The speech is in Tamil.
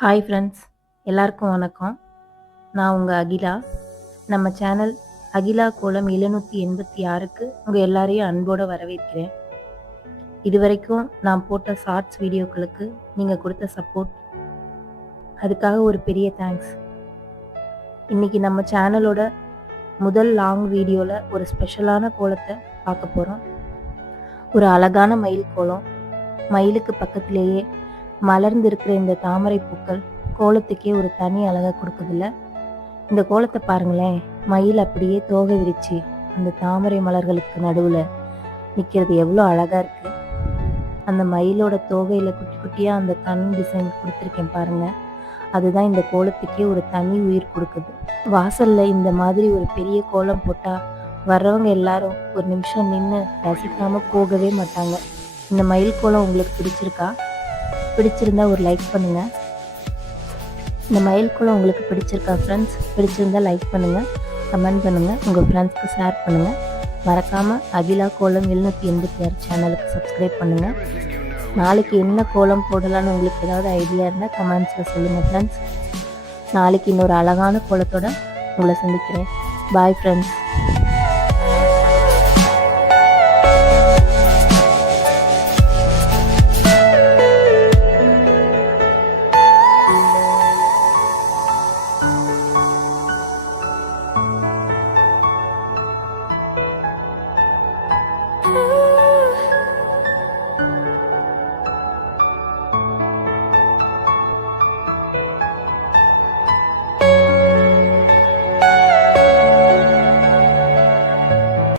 ஹாய் ஃப்ரெண்ட்ஸ், எல்லாருக்கும் வணக்கம். நான் உங்கள் அகிலா. நம்ம சேனல் அகிலா கோலம் 786க்கு உங்கள் எல்லாரையும் அன்போடு வரவேற்கிறேன். இதுவரைக்கும் நான் போட்ட ஷார்ட்ஸ் வீடியோக்களுக்கு நீங்கள் கொடுத்த சப்போர்ட், அதுக்காக ஒரு பெரிய தேங்க்ஸ். இன்றைக்கி நம்ம சேனலோட முதல் லாங் வீடியோவில் ஒரு ஸ்பெஷலான கோலத்தை பார்க்க போகிறோம். ஒரு அழகான மயில் கோலம். மயிலுக்கு பக்கத்திலேயே மலர்ந்திருக்கிற இந்த தாமரை பூக்கள் கோலத்துக்கே ஒரு தனி அழகை கொடுக்குதுல்ல. இந்த கோலத்தை பாருங்களேன், மயில் அப்படியே தோகை விரிச்சு அந்த தாமரை மலர்களுக்கு நடுவில் நிற்கிறது எவ்வளோ அழகாக இருக்குது. அந்த மயிலோட தோகையில் குட்டி குட்டியாக அந்த கண் டிசைன் கொடுத்துருக்கேன் பாருங்கள். அதுதான் இந்த கோலத்துக்கே ஒரு தனி உயிர் கொடுக்குது. வாசலில் இந்த மாதிரி ஒரு பெரிய கோலம் போட்டால் வர்றவங்க எல்லாரும் ஒரு நிமிஷம் நின்று ரசிக்காமல் போகவே மாட்டாங்க. இந்த மயில் கோலம் உங்களுக்கு பிடிச்சிருக்கா? பிடிச்சிருந்தா ஒரு லைக் பண்ணுங்கள். இந்த மயில் கோலம் உங்களுக்கு பிடிச்சிருக்கா ஃப்ரெண்ட்ஸ்? பிடிச்சிருந்தா லைக் பண்ணுங்கள், கமெண்ட் பண்ணுங்கள், உங்கள் ஃப்ரெண்ட்ஸ்க்கு ஷேர் பண்ணுங்கள். மறக்காமல் அகிலா கோலம் 786 சேனலுக்கு சப்ஸ்கிரைப் பண்ணுங்கள். நாளைக்கு என்ன கோலம் போடலான்னு உங்களுக்கு ஏதாவது ஐடியா இருந்தால் கமெண்ட்ஸில் சொல்லுங்கள் ஃப்ரெண்ட்ஸ். நாளைக்கு இன்னொரு அழகான கோலத்தோடு உங்களை சந்திக்கிறேன். Bye friends.